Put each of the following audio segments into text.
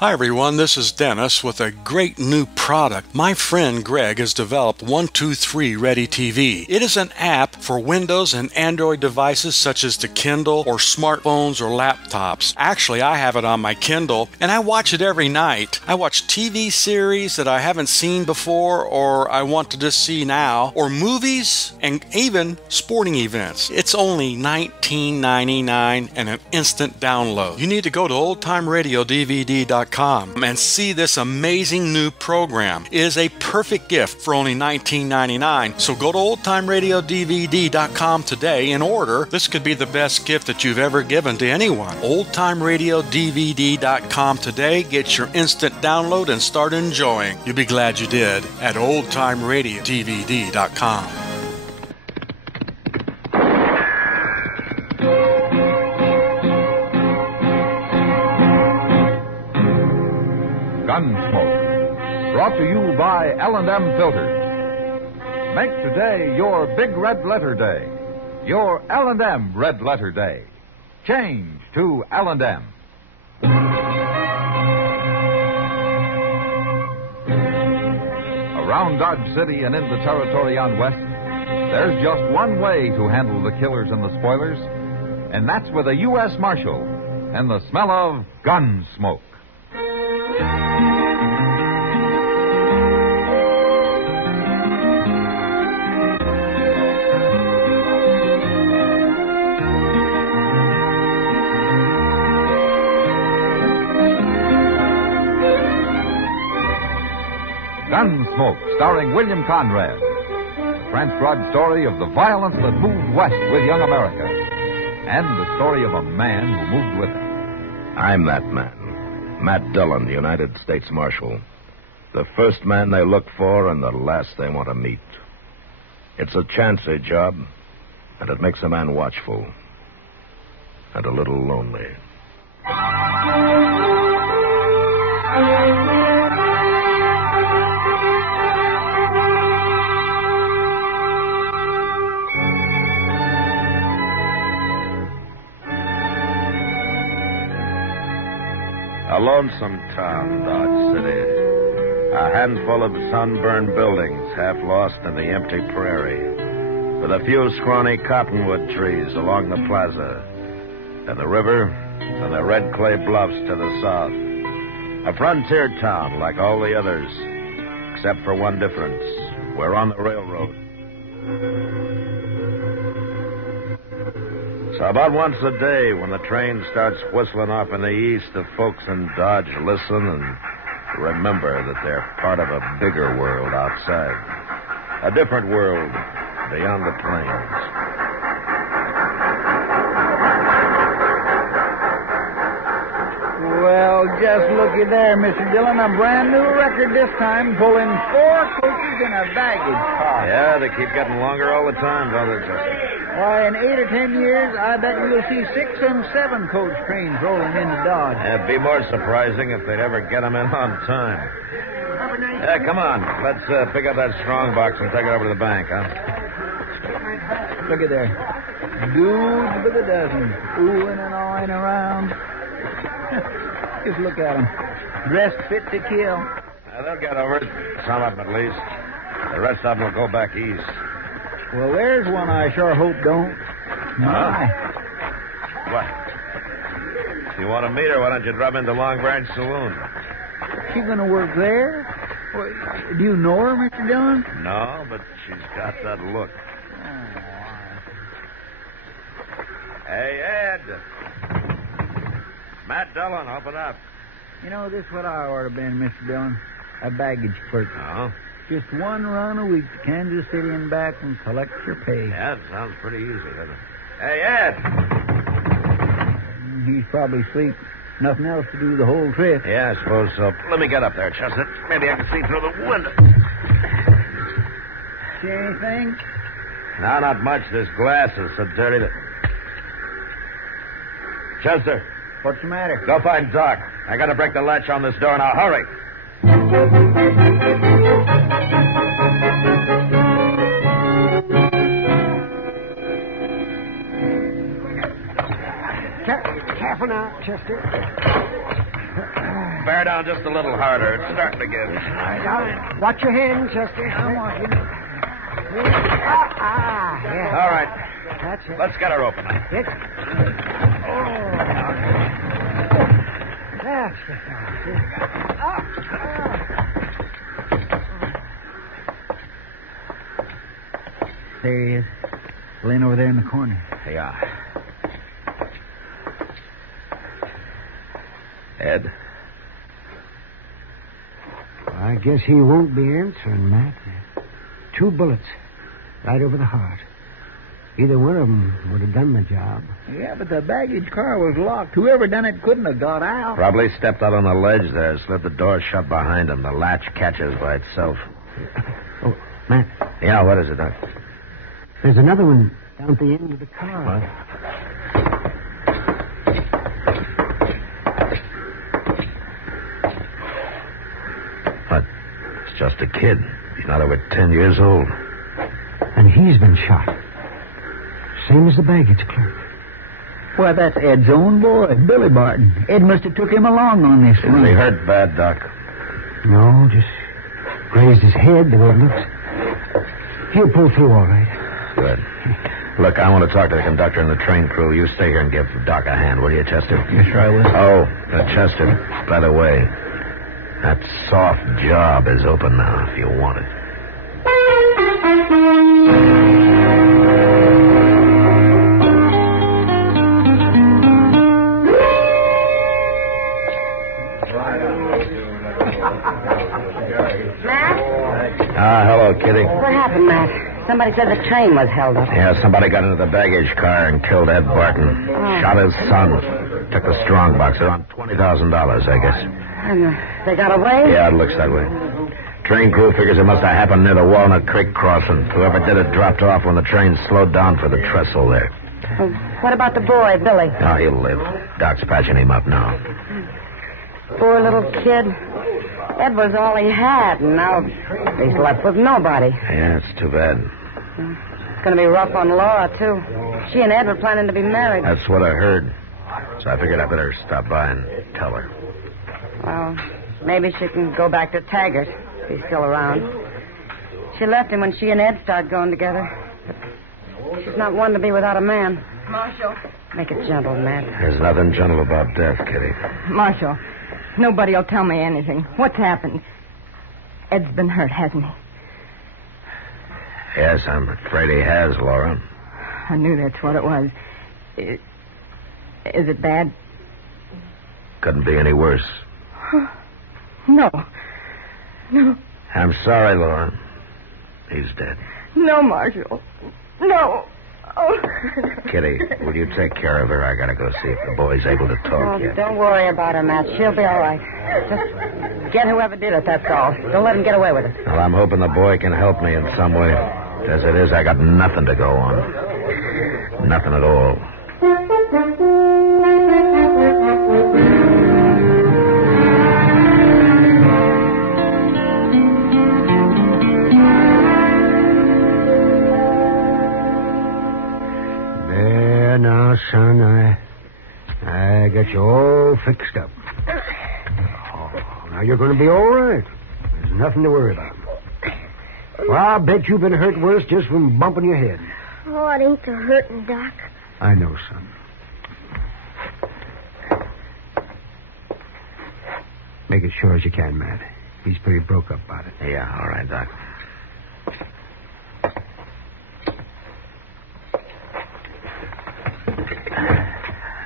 Hi everyone, this is Dennis with a great new product. My friend Greg has developed 123 Ready TV. It is an app for Windows and Android devices such as the Kindle or smartphones or laptops. Actually, I have it on my Kindle and I watch it every night. I watch TV series that I haven't seen before or I want to just see now, or movies and even sporting events. It's only $19.99 and an instant download. You need to go to oldtimeradiodvd.com and see this amazing new program. It is a perfect gift for only $19.99. So go to oldtimeradiodvd.com today and order. This could be the best gift that you've ever given to anyone. oldtimeradiodvd.com today. Get your instant download and start enjoying. You'll be glad you did at oldtimeradiodvd.com. Gunsmoke, brought to you by L&M Filters. Make today your big red letter day. Your L&M red letter day. Change to L&M. Around Dodge City and into territory on West, there's just one way to handle the killers and the spoilers, and that's with a U.S. Marshal and the smell of gun smoke. Gunsmoke, starring William Conrad. The transcribed story of the violence that moved west with young America. And the story of a man who moved with it. I'm that man. Matt Dillon, the United States Marshal. The first man they look for and the last they want to meet. It's a chancy job, and it makes a man watchful. And a little lonely. A lonesome town, Dodge City. A handful of sunburned buildings half lost in the empty prairie, with a few scrawny cottonwood trees along the plaza, and the river and the red clay bluffs to the south. A frontier town like all the others, except for one difference. We're on the railroad. So about once a day, when the train starts whistling off in the east, the folks in Dodge listen and remember that they're part of a bigger world outside. A different world beyond the plains. Well, just looky there, Mr. Dillon. A brand new record this time, pulling 4 coaches in a baggage car. Yeah, they keep getting longer all the time, don't they, Chuck? Why, in 8 or 10 years, I bet you'll see 6 and 7 coach trains rolling into Dodge. It'd be more surprising if they'd ever get them in on time. Yeah, come on. Let's pick up that strong box and take it over to the bank, huh? Look at there. Dudes by the dozen, oohing and awing around. Just look at them. Dressed fit to kill. They'll get over it. Some of them, at least. The rest of them will go back east. Well, there's one I sure hope don't. My. What? If you want to meet her, why don't you drop into Long Branch Saloon? She gonna work there? Well, do you know her, Mr. Dillon? No, but she's got that look. Hey, Ed. Matt Dillon, open up. You know, this is what I ought to been, Mr. Dillon. A baggage clerk. Oh? Just one run a week to Kansas City and back and collect your pay. Yeah, that sounds pretty easy, doesn't it? Hey, Ed! He's probably asleep. Nothing else to do the whole trip. Yeah, I suppose so. Let me get up there, Chester. Maybe I can see through the window. See anything? No, not much. This glass is so dirty that... Chester. What's the matter? Go find Doc. I gotta break the latch on this door now. Hurry. Careful now, Chester. Bear down just a little harder. It's starting to give. All right. Watch your hands, Chester. I'm watching. Yeah. All right. That's it. Let's get her open now. It. That's the There he is. Laying over there in the corner. Yeah. Ed? I guess he won't be answering, Matt. 2 bullets. Right over the heart. Either one of them would have done the job. Yeah, but the baggage car was locked. Whoever done it couldn't have got out. Probably stepped out on a ledge there, slid the door shut behind him. The latch catches by itself. Oh, Matt. Yeah, what is it, Doc? There's another one down at the end of the car. What? What? It's just a kid. He's not over 10 years old. And he's been shot. Same as the baggage clerk. Well, that's Ed's own boy, Billy Barton. Ed must have took him along on this Is one. he hurt bad, Doc? No, just grazed his head the way it looks. He'll pull through all right. Good. Look, I want to talk to the conductor and the train crew. You stay here and give Doc a hand, will you, Chester? Yes, sir, I will. Oh, Chester, by the way, that soft job is open now if you want it. Hello, Kitty. What happened, Matt? Somebody said the train was held up. Yeah, somebody got into the baggage car and killed Ed Barton. Shot his son. Took the strong box. Around $20,000, I guess. And they got away? Yeah, it looks that way. Train crew figures it must have happened near the Walnut Creek crossing. Whoever did it dropped off when the train slowed down for the trestle there. Well, what about the boy, Billy? Oh, he'll live. Doc's patching him up now. Poor little kid. Ed was all he had, and now he's left with nobody. Yeah, it's too bad. It's going to be rough on Laura, too. She and Ed were planning to be married. That's what I heard. So I figured I better stop by and tell her. Well, maybe she can go back to Taggart if he's still around. She left him when she and Ed started going together. But she's not one to be without a man. Marshal. Make it gentle, Matt. There's nothing gentle about death, Kitty. Marshal, nobody will tell me anything. What's happened? Ed's been hurt, hasn't he? Yes, I'm afraid he has, Laura. I knew that's what it was. Is it bad? Couldn't be any worse. No. No. I'm sorry, Laura. He's dead. No, Marshal. No. Oh. Kitty, will you take care of her? I gotta go see if the boy's able to talk Oh, yet. don't worry about her, Matt. She'll be all right. Just get whoever did it, that's all. Don't let him get away with it. Well, I'm hoping the boy can help me in some way. As it is, I got nothing to go on. Nothing at all. There now, son, I got you all fixed up. Oh, now you're going to be all right. There's nothing to worry about. Well, I'll bet you've been hurt worse just from bumping your head. Oh, it ain't so hurting, Doc. I know, son. Make it sure as you can, Matt. He's pretty broke up about it. Yeah, all right, Doc.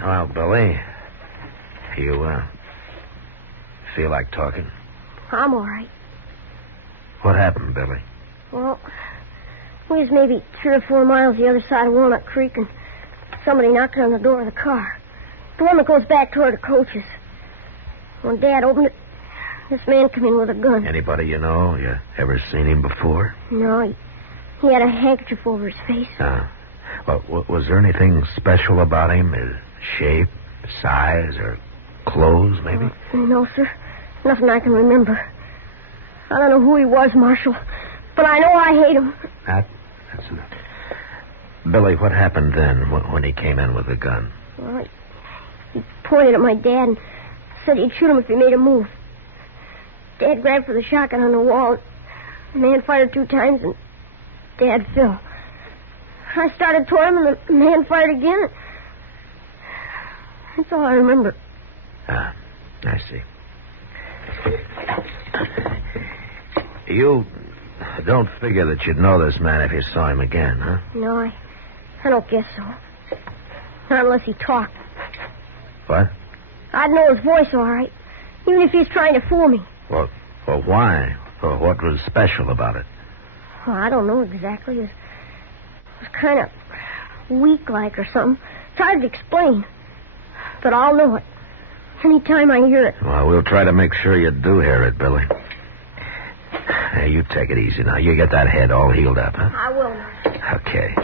Well, Billy, you, feel like talking? I'm all right. What happened, Billy? Well, we was maybe 3 or 4 miles the other side of Walnut Creek, and somebody knocked on the door of the car. The one that goes back toward the coaches. When Dad opened it, this man came in with a gun. Anybody you know? You ever seen him before? No, he had a handkerchief over his face. Well, was there anything special about him? His shape, size, or clothes, maybe? No, sir. Nothing I can remember. I don't know who he was, Marshal, but I know I hate him. That's enough. Billy, what happened then when he came in with the gun? Well, he pointed at my dad and Said he'd shoot him if he made a move. Dad grabbed for the shotgun on the wall. The man fired 2 times, and Dad fell. I started toward him, and the man fired again. That's all I remember. Ah, I see. You don't figure that you'd know this man if you saw him again, huh? No, I don't guess so. Not unless he talked. What? I'd know his voice all right, even if he's trying to fool me. Well, why? Or what was special about it? Well, I don't know exactly. It was kind of weak-like or something. It's hard to explain. But I'll know it. Anytime I hear it. Well, we'll try to make sure you do hear it, Billy. Hey, you take it easy now. You get that head all healed up, huh? I will. Okay.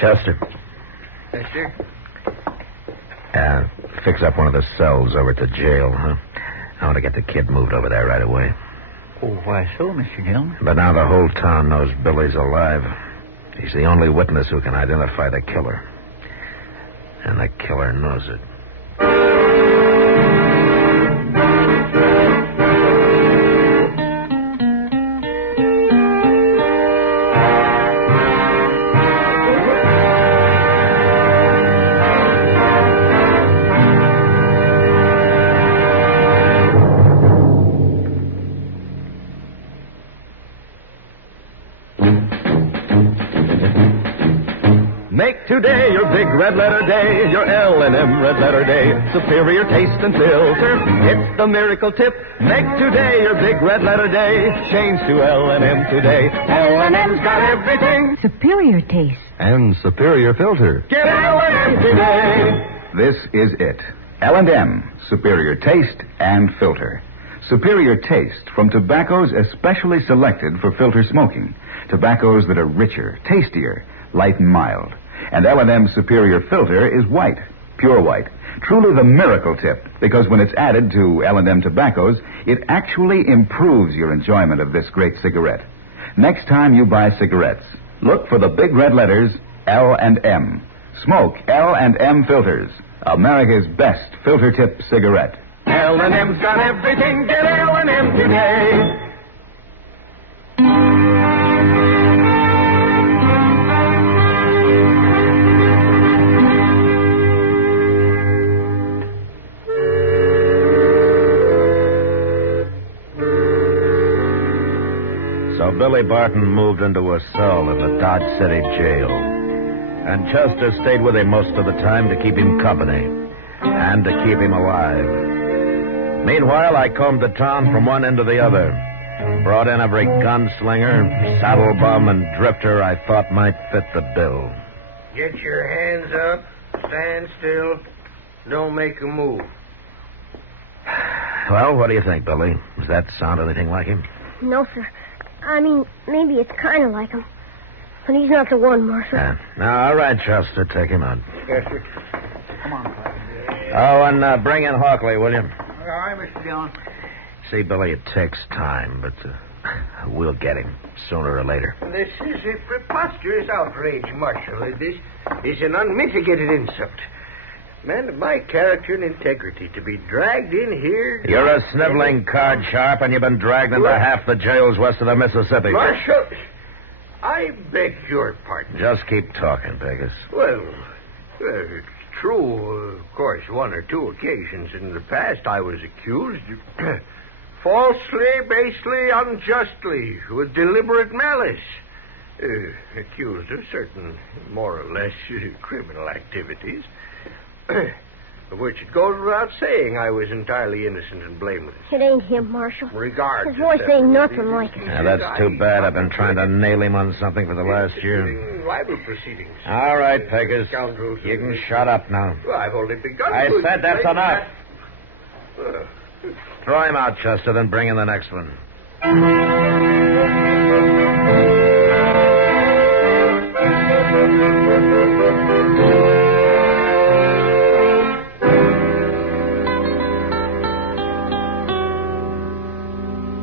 Chester. Yes, sir. Fix up one of the cells over at the jail, huh? I want to get the kid moved over there right away. Oh, why so, Mr. Dillon? But now the whole town knows Billy's alive. He's the only witness who can identify the killer. And the killer knows it. Make today your big red letter day, your L&M red letter day. Superior taste and filter, it's the miracle tip. Make today your big red letter day. Change to L&M today. L&M's got everything. Superior taste. And superior filter. Get L&M today. This is it. L&M, superior taste and filter. Superior taste from tobaccos especially selected for filter smoking. Tobaccos that are richer, tastier, light and mild. And L&M's superior filter is white, pure white. Truly the miracle tip, because when it's added to L&M tobaccos, it actually improves your enjoyment of this great cigarette. Next time you buy cigarettes, look for the big red letters L&M. Smoke L&M filters, America's best filter tip cigarette. L&M's got everything. Get L&M today. So Billy Barton moved into a cell in the Dodge City jail. And Chester stayed with him most of the time to keep him company and to keep him alive. Meanwhile, I combed the town from one end to the other. Brought in every gunslinger, saddle bum, and drifter I thought might fit the bill. Get your hands up. Stand still. Don't make a move. Well, what do you think, Billy? Does that sound anything like him? No, sir. I mean, maybe it's kind of like him. But he's not the one, Marshal. Now, all right, Chester, take him out. Yes, sir. Come on, Clyde. Oh, and bring in Hawkley, will you? All right, Mr. Dillon. See, Billy, it takes time, but we'll get him sooner or later. This is a preposterous outrage, Marshal. This is an unmitigated insult. Man of my character and integrity to be dragged in here... You're a sniveling card sharp, and you've been dragged into half the jails west of the Mississippi. Marshal, I beg your pardon. Just keep talking, Pegasus. Well, it's true. Of course, one or two occasions in the past I was accused falsely, basely, unjustly, with deliberate malice. Accused of certain more or less criminal activities. Of which it goes without saying I was entirely innocent and blameless. It ain't him, Marshal. Regardless. His voice ain't nothing like it. Now, that's too bad. I've been trying to nail him on something for the last year. Libel proceedings. All right, Pegasus. You can shut up now. Well, I've only begun. I said that's enough. Throw him out, Chester, then bring in the next one.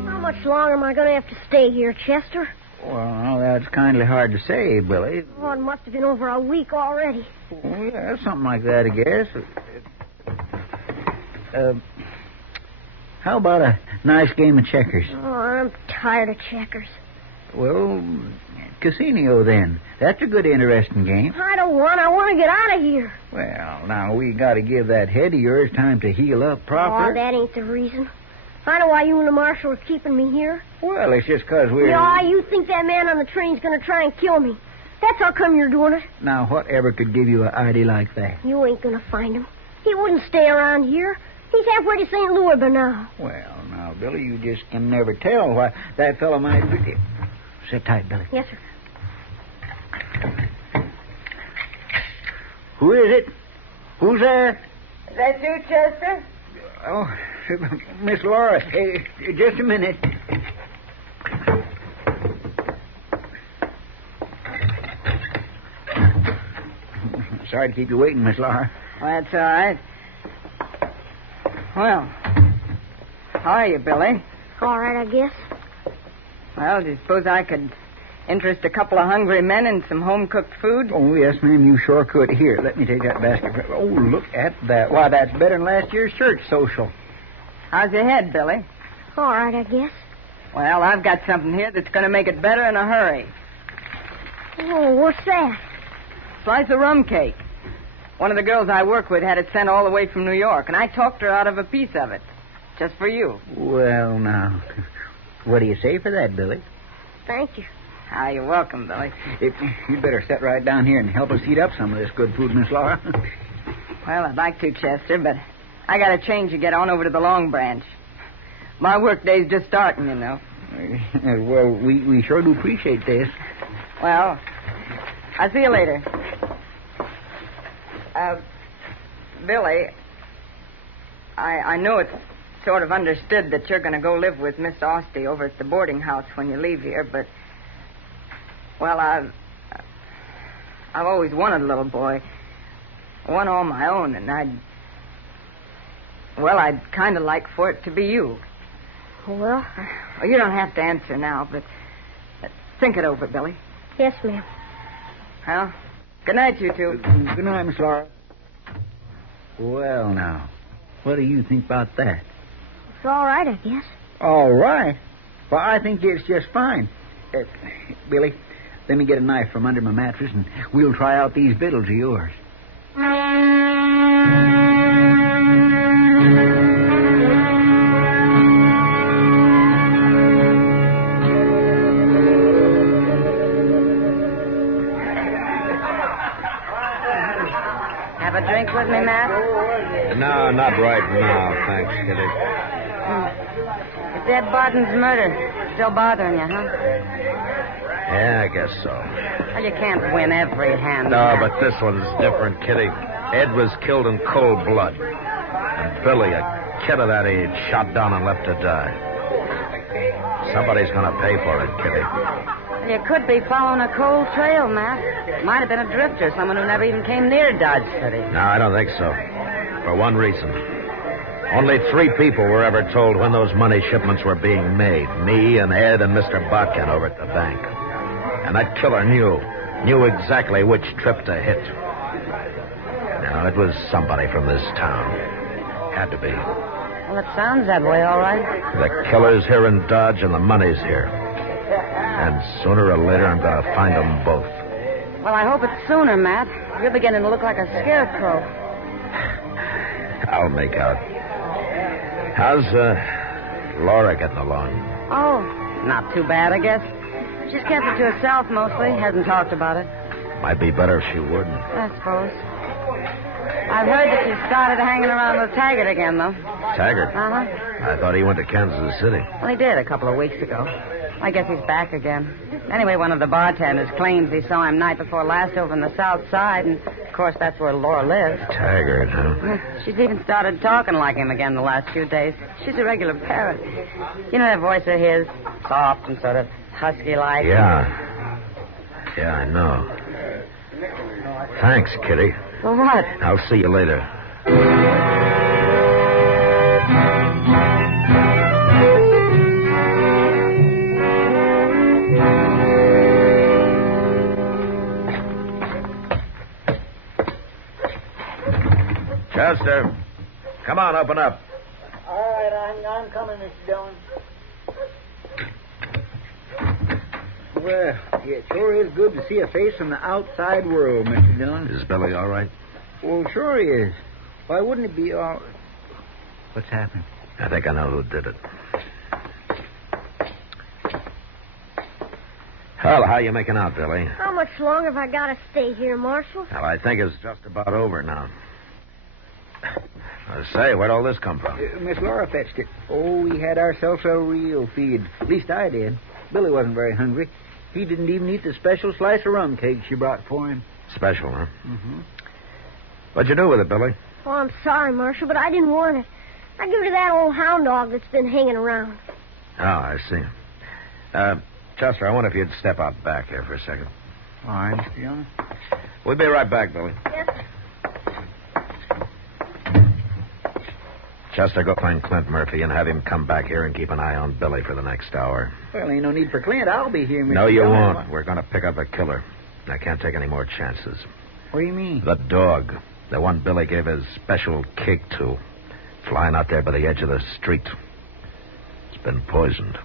How much longer am I going to have to stay here, Chester? Well, that's kindly hard to say, Billy. Oh, it must have been over a week already. Oh, yeah, something like that, I guess. How about a nice game of checkers? Oh, I'm tired of checkers. Well, casino then. That's a good, interesting game. I don't want. I want to get out of here. Well, now, we got to give that head of yours time to heal up proper. Oh, that ain't the reason. I know why you and the marshal are keeping me here. Well, it's just 'cause we're... Yeah, you think that man on the train's going to try and kill me. That's how come you're doing it. Now, whatever could give you an idea like that? You ain't going to find him. He wouldn't stay around here. He's halfway to St. Louis by now. Well, now, Billy, you just can never tell why that fellow might be... Sit tight, Billy. Yes, sir. Who is it? Who's there? Is that you, Chester? Oh, Miss Laura. Hey, just a minute. Sorry to keep you waiting, Miss Laura. Well, that's all right. Well, how are you, Billy? All right, I guess. Well, do you suppose I could interest a couple of hungry men in some home-cooked food? Oh, yes, ma'am, you sure could. Here, let me take that basket. Oh, look at that. Why, that's better than last year's church social. How's your head, Billy? All right, I guess. Well, I've got something here that's going to make it better in a hurry. Oh, what's that? Slice of rum cake. One of the girls I work with had it sent all the way from New York, and I talked her out of a piece of it. Just for you. Well, now, what do you say for that, Billy? Thank you. Ah, you're welcome, Billy. You'd better sit right down here and help us heat up some of this good food, Miss Laura. Well, I'd like to, Chester, but I got a change to get on over to the Long Branch. My work day's just starting, you know. Well, we sure do appreciate this. Well, I'll see you later. Billy, I know it's sort of understood that you're going to go live with Miss Austin over at the boarding house when you leave here, but, well, I've always wanted a little boy. One all my own, and I'd kind of like for it to be you. Well, you don't have to answer now, but think it over, Billy. Yes, ma'am. Well, good night, you two. Good night, Miss Laura. Well, now, what do you think about that? It's all right, I guess. All right? Well, I think it's just fine. Billy, let me get a knife from under my mattress, and we'll try out these victuals of yours. Have a drink with me, Matt? No, not right now, thanks, Kitty. Is Ed Barton's murder still bothering you, huh? Yeah, I guess so. Well, you can't win every hand. No, but this one's different, Kitty. Ed was killed in cold blood. And Billy, a kid of that age, shot down and left to die. Somebody's going to pay for it, Kitty. You could be following a cold trail, Matt. Might have been a drifter, someone who never even came near Dodge City. No, I don't think so. For one reason. Only 3 people were ever told when those money shipments were being made. Me and Ed and Mr. Botkin over at the bank. And that killer knew exactly which trip to hit. Now, it was somebody from this town. Had to be. Well, it sounds that way, all right. The killer's here in Dodge and the money's here. And sooner or later, I'm going to find them both. Well, I hope it's sooner, Matt. You're beginning to look like a scarecrow. I'll make out. How's Laura getting along? Oh, not too bad, I guess. She's kept it to herself mostly. Hasn't talked about it. Might be better if she wouldn't. I suppose. I've heard that she started hanging around with Taggart again, though. Taggart? Uh-huh. I thought he went to Kansas City. Well, he did a couple of weeks ago. I guess he's back again. Anyway, one of the bartenders claims he saw him night before last over on the south side, and, of course, that's where Laura lives. Taggart, huh? She's even started talking like him again the last few days. She's a regular parrot. You know that voice of his? Soft and sort of husky-like. Yeah, I know. Thanks, Kitty. For what? I'll see you later. Chester, come on, open up. All right, I'm coming, Mr. Dillon. Well, it sure is good to see a face from the outside world, Mr. Dillon. Is Billy all right? Well, sure he is. Why wouldn't it be all... What's happened? I think I know who did it. Well, how you making out, Billy? How much longer have I got to stay here, Marshal? Well, I think it's just about over now. I say, where'd all this come from? Miss Laura fetched it. Oh, we had ourselves a real feed. At least I did. Billy wasn't very hungry. He didn't even eat the special slice of rum cake she brought for him. Special, huh? Mm-hmm. What'd you do with it, Billy? Oh, I'm sorry, Marshal, but I didn't want it. I give it to that old hound dog that's been hanging around. Oh, I see. Chester, I wonder if you'd step out back here for a second. All right, Mr. Dillon. We'll be right back, Billy. Yes, sir. Chester, go find Clint Murphy and have him come back here and keep an eye on Billy for the next hour. Well, ain't no need for Clint. I'll be here, Mr. No, you Dillon. won't. We're going to pick up a killer. I can't take any more chances. What do you mean? The dog. The one Billy gave his special cake to. Flying out there by the edge of the street. It's been poisoned.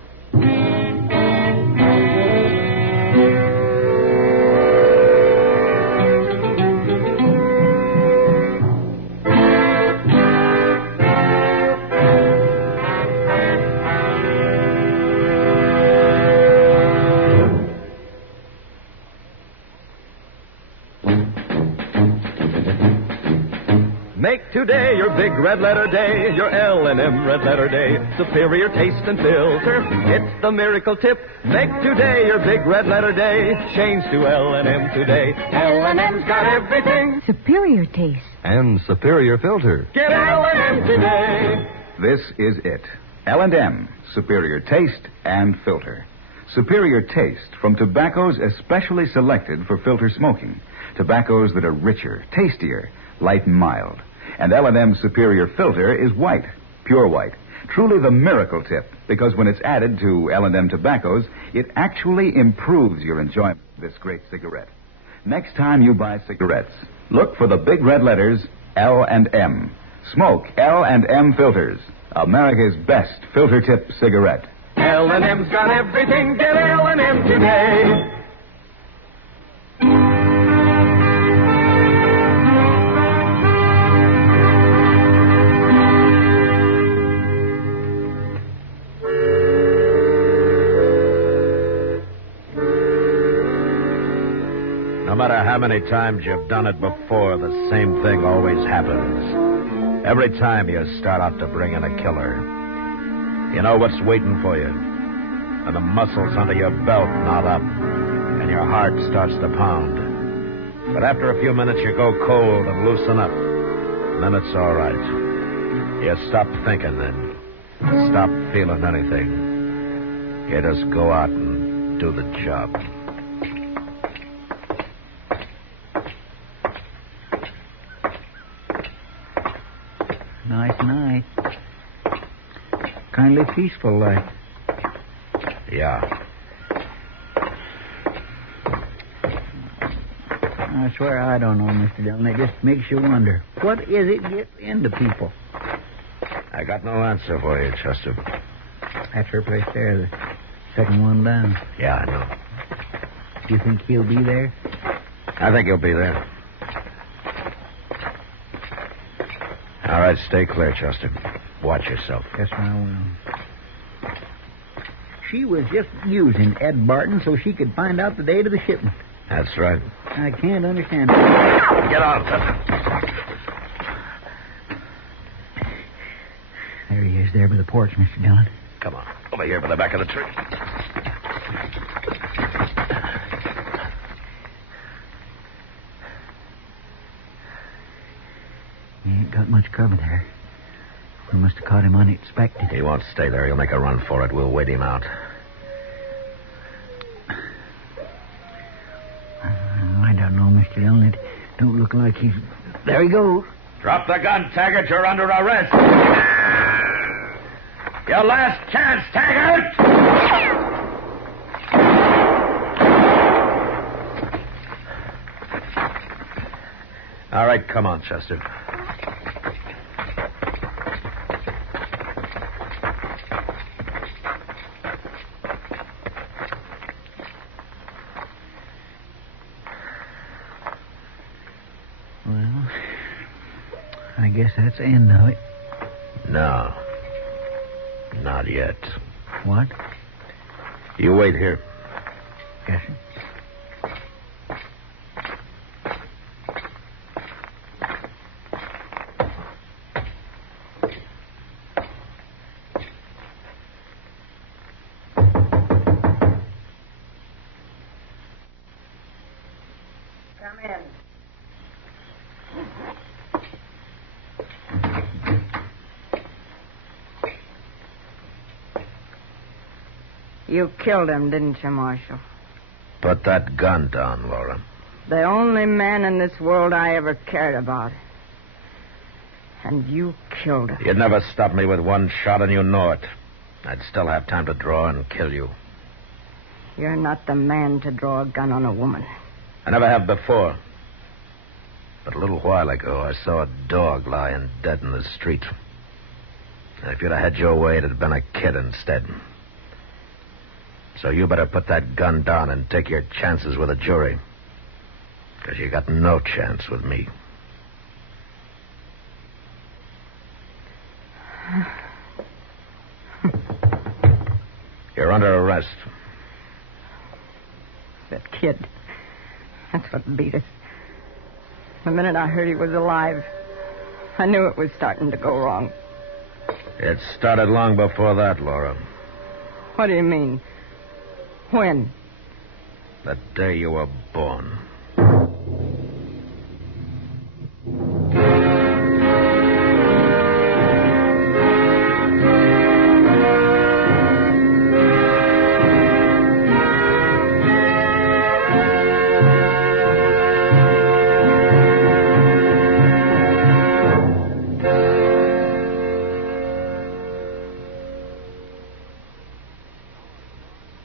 Make today your big red letter day, your L&M red letter day. Superior taste and filter, it's the miracle tip. Make today your big red letter day. Change to L&M today. L&M's got everything. Superior taste. And superior filter. Get L&M today. This is it. L&M, superior taste and filter. Superior taste from tobaccos especially selected for filter smoking. Tobaccos that are richer, tastier, light and mild. And L&M's superior filter is white, pure white. Truly the miracle tip, because when it's added to L&M tobaccos, it actually improves your enjoyment of this great cigarette. Next time you buy cigarettes, look for the big red letters L&M. Smoke L&M filters, America's best filter tip cigarette. L&M's got everything. Get L&M today. No matter how many times you've done it before, the same thing always happens. Every time you start out to bring in a killer, you know what's waiting for you. And the muscles under your belt knot up, and your heart starts to pound. But after a few minutes, you go cold and loosen up. And then it's all right. You stop thinking then. Stop feeling anything. You just go out and do the job. Nice night. Kindly peaceful like. Yeah. I swear I don't know, Mr. Dillon. It just makes you wonder. What is it gets into people? I got no answer for you, Chester. That's her place there, the second one down. Yeah, I know. Do you think he'll be there? I think he'll be there. All right, stay clear, Chester. Watch yourself. Yes, I will. She was just using Ed Barton so she could find out the date of the shipment. That's right. I can't understand it. Get out, Chester. There he is, there by the porch, Mr. Dillon. Come on. Over here by the back of the tree. He ain't got much cover there. We must have caught him unexpected. He won't stay there. He'll make a run for it. We'll wait him out. I don't know, Mr. Dillon. It don't look like he's... There he goes. Drop the gun, Taggart. You're under arrest. Your last chance, Taggart! All right, come on, Chester. guess that's the end of it. No. Not yet. What? You wait here. Yes, sir. Come in. You killed him, didn't you, Marshal? Put that gun down, Laura. The only man in this world I ever cared about. And you killed him. You'd never stop me with one shot, and you know it. I'd still have time to draw and kill you. You're not the man to draw a gun on a woman. I never have before. But a little while ago, I saw a dog lying dead in the street. And if you'd have had your way, it'd have been a kid instead. So you better put that gun down and take your chances with a jury. Because you got no chance with me. You're under arrest. That kid. That's what beat us. The minute I heard he was alive, I knew it was starting to go wrong. It started long before that, Laura. What do you mean? When? The day you were born.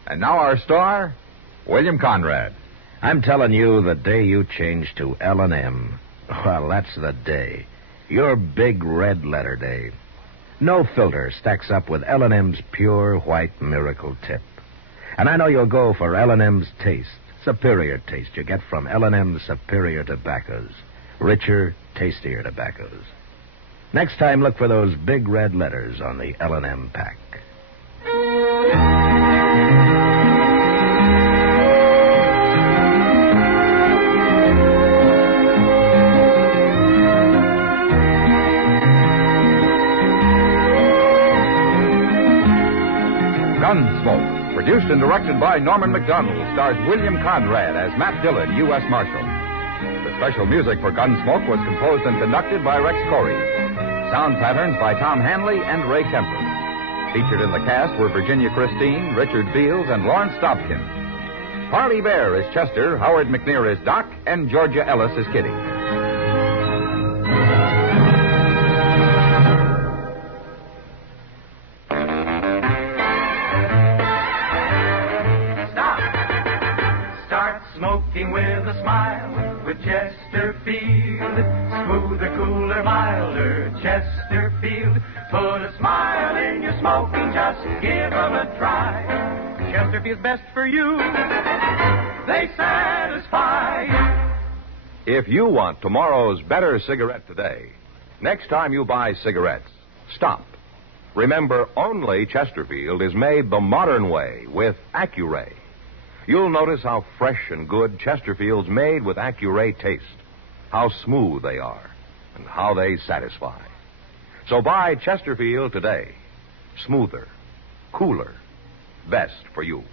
And now our star, William Conrad. I'm telling you, the day you change to L&M, well, that's the day. Your big red letter day. No filter stacks up with L&M's pure white miracle tip. And I know you'll go for L&M's taste, superior taste you get from L&M's superior tobaccos. Richer, tastier tobaccos. Next time, look for those big red letters on the L&M pack. Gunsmoke, produced and directed by Norman McDonald, stars William Conrad as Matt Dillon, U.S. Marshal. The special music for Gunsmoke was composed and conducted by Rex Corey. Sound patterns by Tom Hanley and Ray Kemper. Featured in the cast were Virginia Christine, Richard Fields, and Lawrence Dobkin. Parley Bear is Chester, Howard McNear is Doc, and Georgia Ellis is Kitty. Smoking with a smile with Chesterfield. Smoother, cooler, milder Chesterfield. Put a smile in your smoking, just give 'em a try. Chesterfield's best for you. They satisfy. If you want tomorrow's better cigarette today, next time you buy cigarettes, stop. Remember, only Chesterfield is made the modern way with Accuray. You'll notice how fresh and good Chesterfield's made with Accuray taste, how smooth they are, and how they satisfy. So buy Chesterfield today. Smoother, cooler, best for you.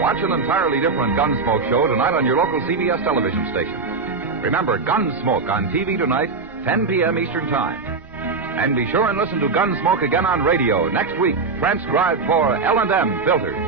Watch an entirely different Gunsmoke show tonight on your local CBS television station. Remember Gunsmoke on TV tonight, 10 p.m. Eastern Time. And be sure and listen to Gunsmoke again on radio next week, transcribed for L&M Filters.